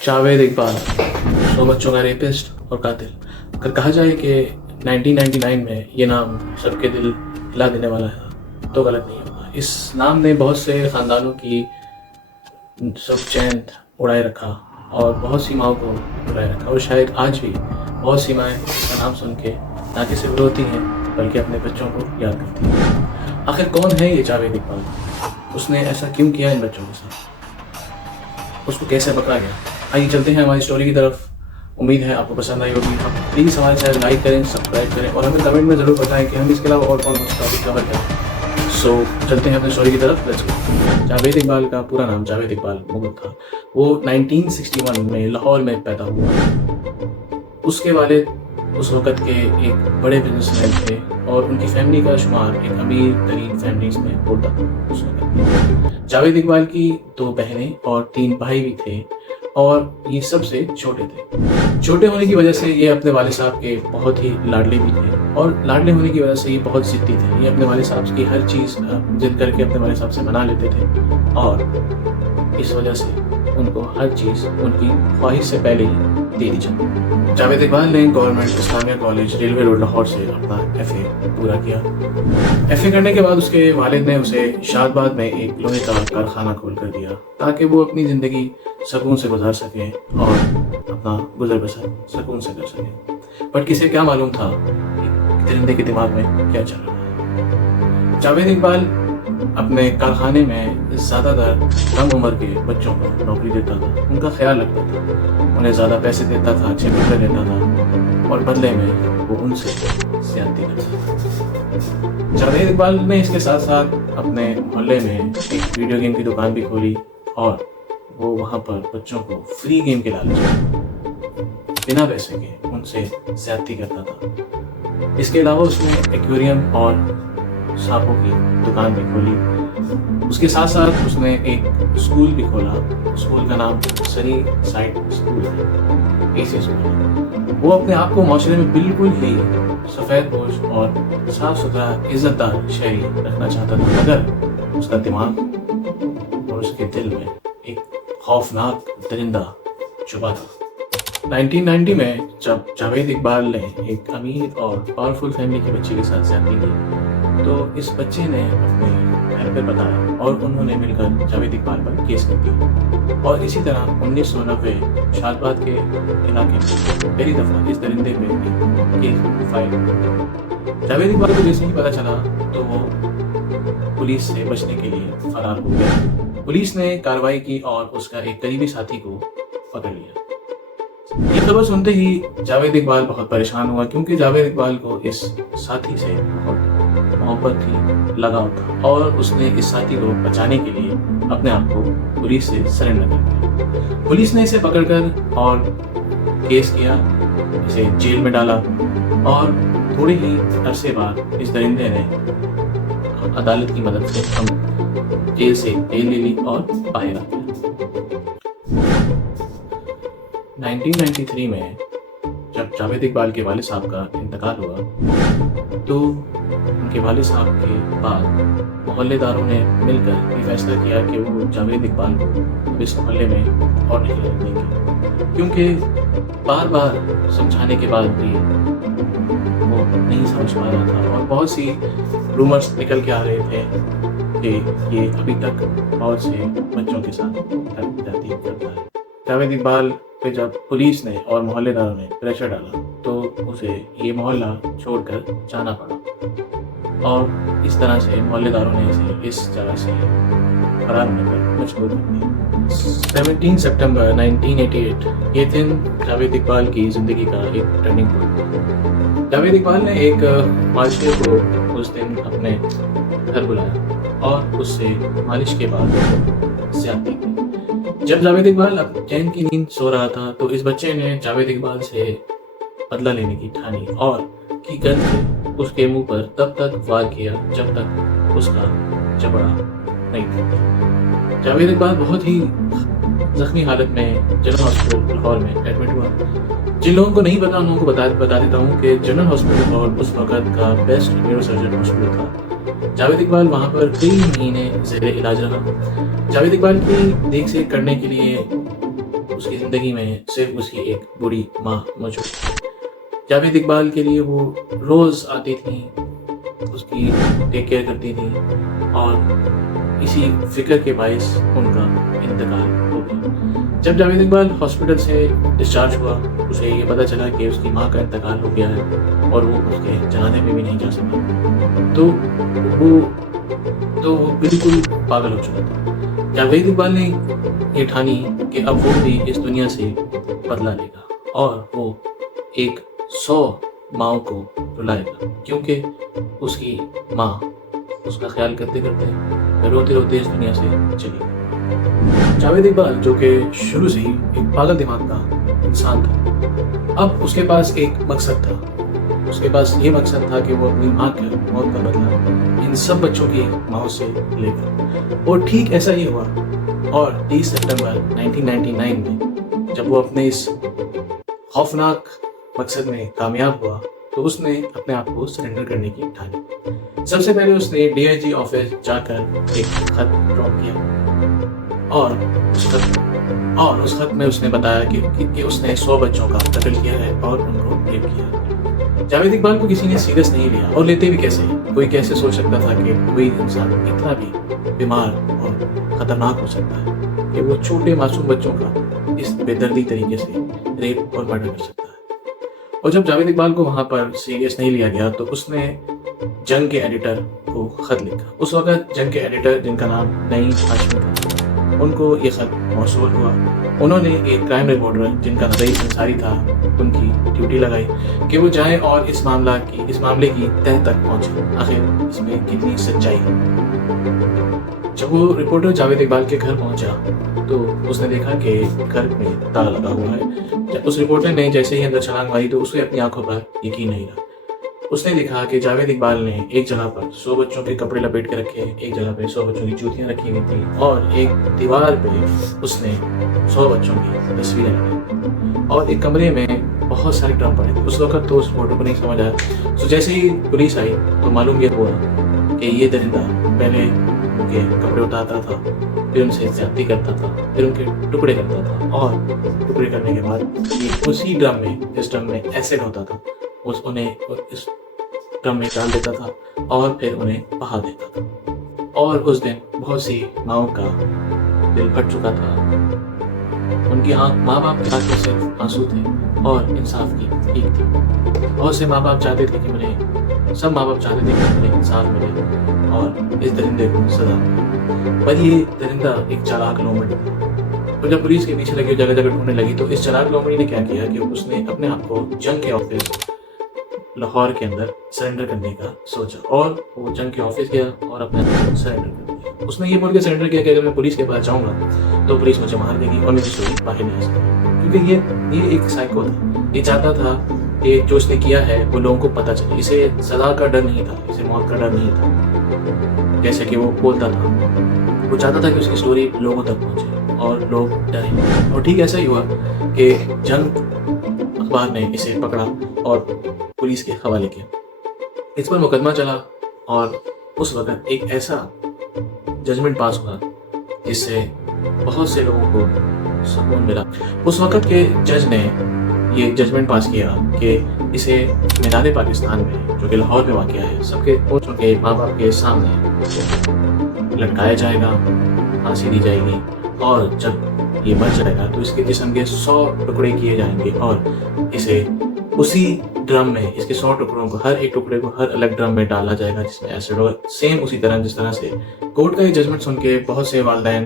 जावेद इकबाल 100 बच्चों का रेपिस्ट और कातिल। अगर कहा जाए कि 1999 में ये नाम सबके दिल हिला देने वाला है तो गलत नहीं होगा। इस नाम ने बहुत से ख़ानदानों की सब चैन उड़ाए रखा और बहुत सी माओं को उड़ाए रखा, और शायद आज भी बहुत सी माएँ इसका नाम सुन के ना कि सिर्फ रोती हैं बल्कि अपने बच्चों को याद करती हैं। आखिर कौन है ये जावेद इकबाल? उसने ऐसा क्यों किया इन बच्चों के साथ? उसको कैसे पकड़ा गया? आइए चलते हैं हमारी स्टोरी की तरफ। उम्मीद है आपको पसंद आई होगी। आप प्लीज़ हमारे चैनल लाइक करें, सब्सक्राइब करें और हमें कमेंट में ज़रूर बताएं कि हम इसके अलावा और कौन सा टॉपिक कवर करें। सो चलते हैं अपनी स्टोरी की तरफ। Let's go. जावेद इकबाल का पूरा नाम जावेद इकबाल मुगल था। वो 1961 में लाहौर में पैदा हुआ। उसके वालिद उस वक़्त के एक बड़े बिजनेसमैन थे और उनकी फैमिली का शुमार एक अमीर तरीन फैमिलीज में होता उस वक़्त। जावेद इकबाल की 2 बहनें और 3 भाई भी थे और ये सबसे छोटे थे। छोटे होने की वजह से ये अपने वालिद साहब के बहुत ही लाडले भी थे और लाडले होने की वजह से ये बहुत ज़िद्दी थे। ये अपने वालिद साहब की हर चीज़ जिद करके अपने वालिद साहब से मना लेते थे और इस वजह से उनको हर चीज़ उनकी ख्वाहिश से पहले ही दे दी जाती। जावेद इकबाल ने government Islamia college railway road Lahore से अपना FA पूरा किया। FA करने के बाद उसके वालिद ने उसे शादबाद में एक लोहे का कारखाना खोल कर दिया ताकि वो अपनी ज़िंदगी सुकून से गुजार सके और अपना गुजर बसर सुकून से कर सके। बट किसे क्या मालूम था एक दरिंदे के दिमाग में क्या चल रहा है। जावेद इकबाल अपने कारखाने में ज़्यादातर कम उम्र के बच्चों को नौकरी देता था, उनका ख्याल रखता था, उन्हें ज़्यादा पैसे देता था, अच्छे कपड़े देता था और बदले में वो उनसे ज़्यादती करता था। जावेद इकबाल ने इसके साथ साथ अपने मोहल्ले में एक वीडियो गेम की दुकान भी खोली और वो वहाँ पर बच्चों को फ्री गेम के लालच में बिना पैसे के उनसे ज़्यादती करता था। इसके अलावा उसने एक्वेरियम और सांपों की दुकान भी खोली। उसके साथ साथ उसने एक स्कूल भी खोला। स्कूल का नाम सनी साइड स्कूल है, AC स्कूल। वो अपने आप को माशरे में बिल्कुल ही सफ़ेद पोश और साफ सुथरा इज्जतदार शहरी रखना चाहता था, मगर उसका दिमाग और उसके दिल में एक खौफनाक दरिंदा छुपा था। 1990 में जब जावेद इकबाल ने एक अमीर और पावरफुल फैमिली के बच्चे के साथ ज़्यादती की तो इस बच्चे ने अपने घर पर बताया और उन्होंने मिलकर जावेद इकबाल पर केस कर दिया। और इसी तरह 1990 शादबाद के इलाके में पहली दफ़ा इस दरिंदे पे केस फाइल हुआ। जावेद इकबाल को जैसे ही पता चला तो वो पुलिस से बचने के लिए फरार हो गया। पुलिस ने कार्रवाई की और उसका एक करीबी साथी को पकड़ लिया। ये खबर सुनते ही जावेद इकबाल बहुत परेशान हुआ क्योंकि जावेद इकबाल को इस साथी से बहुत मोहब्बत थी, लगाव था और उसने इस साथी को बचाने के लिए अपने आप को पुलिस से सरेंडर कर दिया। पुलिस ने इसे पकड़कर और केस किया, इसे जेल में डाला और थोड़े ही अरसे बाद इस दरिंदे ने अदालत की मदद से हम जेल से बेल ले ली और बाहर आ गया। 1993 में जब जावेद इकबाल के वालिद साहब का इंतकाल हुआ तो उनके वालिद साहब के बाद मोहल्लेदारों ने मिलकर ये फैसला किया कि वो जावेद इकबाल को इस मोहल्ले में और नहीं रहने देंगे, क्योंकि बार बार समझाने के बाद भी वो नहीं समझ पा रहा था और बहुत सी रूमर्स निकल के आ रहे थे कि ये अभी तक बहुत से बच्चों के साथ जाती करता है। जावेद इकबाल पे जब पुलिस ने और मोहल्लेदारों ने प्रेशर डाला तो उसे ये मोहल्ला छोड़कर जाना पड़ा और इस तरह से मोहल्लेदारों ने इसे इस जगह से फरार होने पर मजबूर कर दिया। 17 सितंबर 1988 ये दिन जावेद इकबाल की ज़िंदगी का एक टर्निंग पॉइंट। जावेद इकबाल ने एक मालिश को उस दिन अपने घर बुलाया और उससे मालिश के बाद ज़्यादती की। जब जावेद इकबाल चैन की नींद सो रहा था तो इस बच्चे ने जावेद इकबाल से बदला लेने की ठानी और की गन से उसके मुंह पर तब तक वार किया जब तक उसका जबड़ा नहीं था। जावेद इकबाल बहुत ही जख्मी हालत में जनरल हॉस्पिटल लाहौर में एडमिट हुआ। जिन लोगों को नहीं पता उन लोगों को बता देता हूँ कि जनरल हॉस्पिटल लाहौर उस वक़्त का बेस्ट न्यूरोसर्जन हॉस्पिटल था। जावेद इकबाल वहाँ पर कई महीने ज़ेरे इलाज रहा। जावेद इकबाल की देख सेख करने के लिए उसकी ज़िंदगी में सिर्फ उसकी एक बूढ़ी माँ मौजूद थी। जावेद इकबाल के लिए वो रोज़ आती थी, उसकी टेक केयर करती थी और इसी फिक्र के बायस उनका इंतकाल हो गया। जब जावेद इकबाल हॉस्पिटल से डिस्चार्ज हुआ, उसे ये पता चला कि उसकी माँ का इंतकाल हो गया है और वो उसके जनाजे में भी नहीं जा सका। तो वो बिल्कुल पागल हो चुका था। जावेद इकबाल ने ये ठानी कि अब वो भी इस दुनिया से बदला लेगा और वो एक 100 माँओं को रुलाएगा, क्योंकि उसकी माँ उसका ख्याल करते करते रोते रोते इस दुनिया से चली गई। जावेद इकबाल, जो कि शुरू से ही एक पागल दिमाग का इंसान था, अब उसके पास एक मकसद था। उसके पास ये मकसद था कि वो अपनी माँ के मौत का बदला इन सब बच्चों की माँ से लेगा। और ठीक ऐसा ही हुआ। और 30 सितंबर 1999 में जब वो अपने इस खौफनाक मकसद में कामयाब हुआ, तो उसने अपने आप को सरेंडर करने की ठानी। सबसे पहले उसने DIG ऑफिस जाकर एक खत ड्रॉप किया और उस खत में उसने बताया कि उसने 100 बच्चों का कत्ल किया है और उनको रेप किया है। जावेद इकबाल को किसी ने सीरियस नहीं लिया, और लेते भी कैसे? कोई कैसे सोच सकता था कि कोई इंसान इतना भी बीमार और खतरनाक हो सकता है कि वो छोटे मासूम बच्चों का इस बेदर्दी तरीके से रेप और मर्डर कर सकता है। और जब जावेद इकबाल को वहाँ पर सीरियस नहीं लिया गया, तो उसने जंग के एडिटर को खत लिखा। उस वक्त जंग के एडिटर, जिनका नाम नईम हाशमी था, उनको ये खत मौसूल हुआ। उन्होंने एक क्राइम रिपोर्टर, जिनका रईस अंसारी था, उनकी ड्यूटी लगाई कि वो जाएं और इस मामले की तह तक पहुंचे, आखिर इसमें कितनी सच्चाई है। जब वो रिपोर्टर जावेद इकबाल के घर पहुंचा, तो उसने देखा कि घर में ताला लगा हुआ है। जब उस रिपोर्टर ने जैसे ही अंदर छलांग मारी, तो उसे अपनी आंखों पर यकीन नहीं रहा। उसने देखा कि जावेद इकबाल ने एक जगह पर 100 बच्चों के कपड़े लपेट के रखे, एक जगह पे 100 बच्चों की जूतियां रखी हुई थी, और एक दीवार पे उसने 100 बच्चों की तस्वीरें लगाई, और एक कमरे में बहुत सारे ड्रम पड़े थे। उस वक्त तो उस फोटो को नहीं समझ आया। तो जैसे ही पुलिस आई, तो मालूम यह हुआ कि ये दरिंदा पहले उनके कपड़े उतारता था, फिर उनसे ज्यादती करता था, फिर उनके टुकड़े करता था, और टुकड़े करने के बाद ये उसी ड्रम में, जिस ड्रम में एसिड होता था, उन्हें इस ड्रम में डाल देता था और फिर उन्हें बहा देता था। और उस दिन बहुत सी माँओं का दिल फट चुका था। उनकी माँ बाप के आंख में सिर्फ आंसू थे और इंसाफ की भीख थी। बहुत से माँ बाप चाहते थे कि सब माँ बाप चाहते थे कि उन्हें इंसाफ मिले और इस दरिंदे को सजा मिले। पर ये दरिंदा एक चालाक लोमड़ी था। तो जब पुलिस के पीछे लगी, जगह जगह ढूंढने लगी, तो इस चालाक लोमड़ी ने क्या किया कि उसने अपने आप को जंग के ऑफिस लाहौर के अंदर सरेंडर करने का सोचा, और वो जंग के ऑफिस गया और अपने आप को सरेंडर कर दिया। उसने ये बोल के सरेंडर किया कि अगर मैं पुलिस के पास जाऊंगा तो पुलिस मुझे मार देगी और मेरी स्टोरी बाहर नहीं आ सकती, क्योंकि ये एक साइको था। ये चाहता था कि जो उसने किया है वो लोगों को पता चले। इसे सजा का डर नहीं था, इसे मौत का डर नहीं था, जैसे कि वो बोलता था। वो चाहता था कि उसकी स्टोरी लोगों तक पहुंचे और लोग डरें। और ठीक ऐसा ही हुआ कि जंग अखबार ने इसे पकड़ा और पुलिस के हवाले किया। इस पर मुकदमा चला और उस वक्त एक ऐसा जजमेंट पास हुआ जिससे बहुत से लोगों को सुकून मिला। उस वक्त के जज ने ये जजमेंट पास किया कि इसे मैदान पाकिस्तान में, जो कि लाहौर में वाक़या है, सबके बच्चों के माँ बाप के सामने लटकाया जाएगा, फांसी दी जाएगी, और जब ये मर जाएगा तो इसके जिस्म के 100 टुकड़े किए जाएंगे और इसे उसी ड्रम में, इसके 100 टुकड़ों को, हर एक टुकड़े को हर अलग ड्रम में डाला जाएगा जिसमें एसिड होगा। सेम उसी तरह जिस तरह से कोर्ट का ये जजमेंट सुन के बहुत से वालिदैन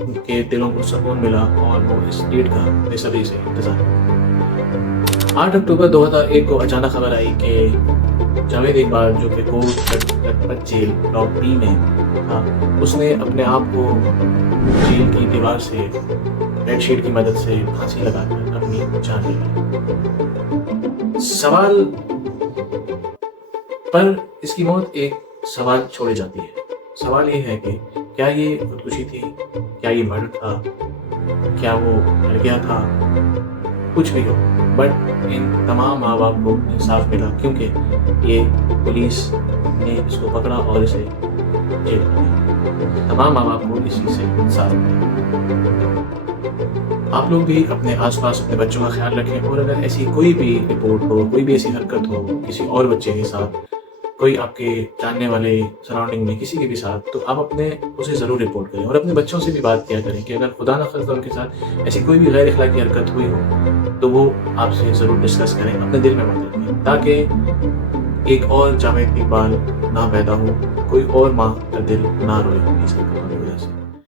के दिलों को सुकून मिला और वो इस डेट का बेसब्री से इंतजार करते। 8 अक्टूबर 2001 को अचानक खबर आई कि जावेद इकबाल, जो कि कोट जेल ब्लॉक B में था, उसने अपने आप को जेल की दीवार से बेडशीट की मदद से फांसी लगाकर अपनी जान ले ली। सवाल पर इसकी मौत एक सवाल छोड़ी जाती है। सवाल ये है कि क्या ये खुदकुशी थी, क्या ये मर्डर था, क्या वो मर गया था? कुछ भी हो, बट इन तमाम माँ बाप को इंसाफ मिला, क्योंकि ये पुलिस ने इसको पकड़ा और इसे जेल में दिया। तमाम माँ बाप को इस चीज़ से साथ दें। आप लोग भी अपने आस-पास अपने बच्चों का ख़्याल रखें और अगर ऐसी कोई भी रिपोर्ट हो, कोई भी ऐसी हरकत हो किसी और बच्चे के साथ, कोई आपके जानने वाले सराउंडिंग में किसी के भी साथ, तो आप अपने उसे ज़रूर रिपोर्ट करें और अपने बच्चों से भी बात किया करें कि अगर खुदा न ख़ास्ता उनके साथ ऐसी कोई भी गैर अख़लाक़ी हरकत हुई हो, तो वो आपसे ज़रूर डिस्कस करें, अपने दिल में मत रखें, ताकि एक और जावेद इकबाल ना पैदा हो, कोई और माँ का दिल ना रोए इस हरकतों की वजह से।